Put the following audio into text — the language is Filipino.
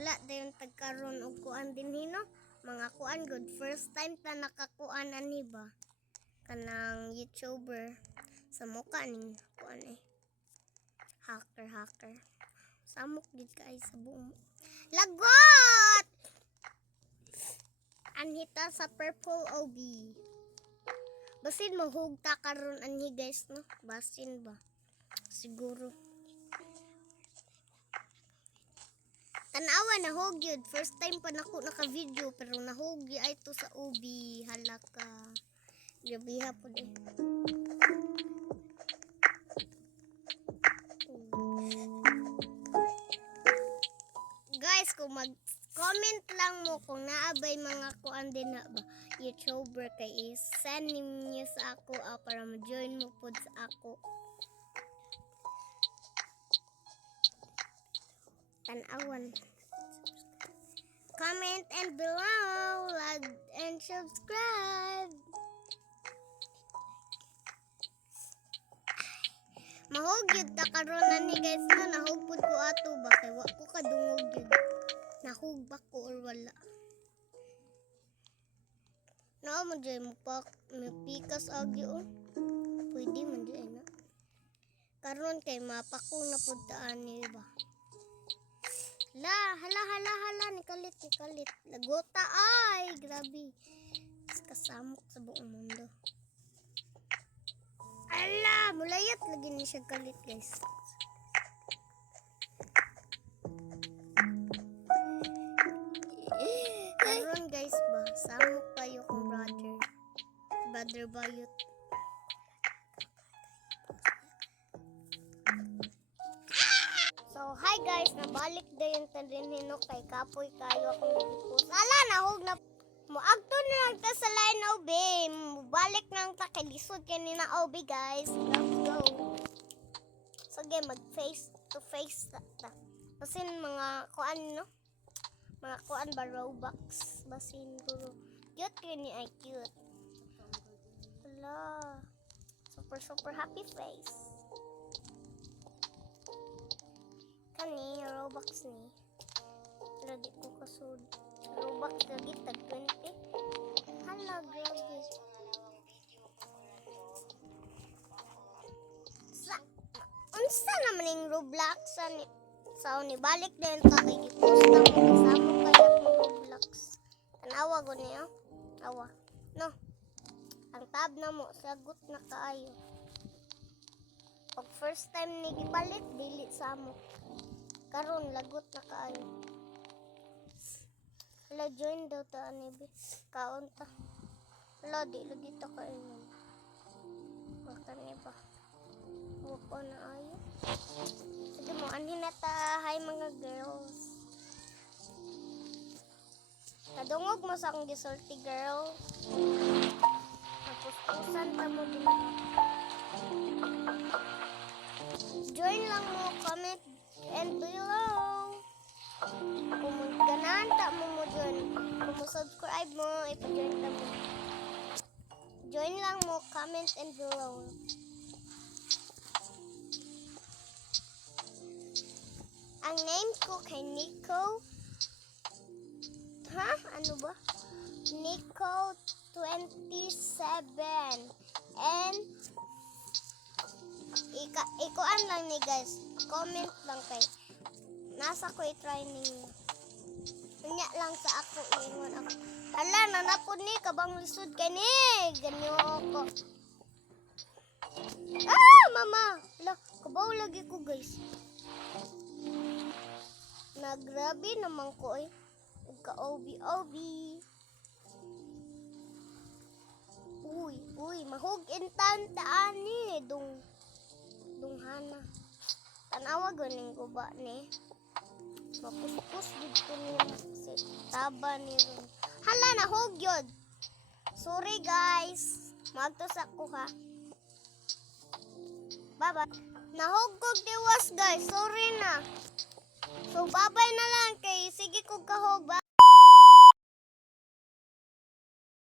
Wala dayon tagkaron og kuan din hino. Mga kuan good first time ta nakakuan ani ba. Kanang YouTuber sa mukha ning kuan hacker. Samok gid kay sa buong. Lagot! Anhita sa purple OB. Basin mahugta karon anhi guys no. Basin ba? Siguro. Tanawa na hogyod. First time pa nako naka-video pero nahogi ay to sa OB. Halaka. Gabiha po din. Guys, kung mag-comment lang mo kung naabay mga kuan din na ba YouTuber kay send niyo sa ako para ma-join mo pod sa ako. Tanawan. Comment and below, like and subscribe. Mahugyod ta karon na ni guys no, nahugpod ko ato ba kay wa ko kadungog gyud. Nahug ba ko or wala. Na mo jay mo pak may pikas agi oh. Pwede man jay na. Karon kay mapako na pud ta ani ba. Hala, ni kalit. Lagota ay, grabe. Kasamok sa buong mundo. Ala, mulayat lagi ni siya kalit, guys. Karon guys ba, samok kayo kong brother bayot. So, hi guys, nabalik dayon ta din hino kay kapoy kayo akong gipos. Ala, nahog na moagto na lang ta sa line OB. Balik nang ta kay lisod kanina OB guys. Let's go. Sige, mag face to face ta. Basin mga kuan no? Mga kuan ba Robux? Basin guro. Cute kini ay cute. Ala. Super happy face. Kani Robux ni. Lagi ko kasud. Robux lagi tag 20. Hala grabe. Unsa naman ning Roblox sa ni balik din ta kay gi-post lang kasama kaya mo Roblox. Tanawa ko niyo. Awa. No. Ang tab na mo sagot na kaayo. Pag first time ni gipalit dili sa mo. Karon lagot na kaayo. Hala join daw ta ani be. Kaon ta. Hala di lagi ta kaayo. Baka ni ba. Wako na ayo. Sige mo anhin na ta. Hi mga girls. Kadungog mo sa akong gisulti girl. Napustusan ta mo din. Join lang mo, comment and below. Kung ganahan ta mo dyan. Kung mo subscribe mo, ipa-join ta mo. Join lang mo, comment and below. Ang name ko kay Nico. Ano ba? Nico 27. And ikuan lang ni guys. Comment lang kay. Nasa ko i-try ninyo. Unya lang sa ako iingon ako. Hala, nanapod ni kabang lisod kay ni. Ganyo ako. Mama. Hala, kabaw lagi ko guys. Nagrabe naman ko eh. Ka-OB. Uy, mahog intan taani dunghana. Tanawa ganing ko ba ni? Mapuspos gid ko niya kasi taba ni ron. Hala nahog yun. Sorry guys. Magtos ako ha. Bye-bye. Nahog ko diwas guys. Sorry na. So bye-bye na lang kay sige ko kahog.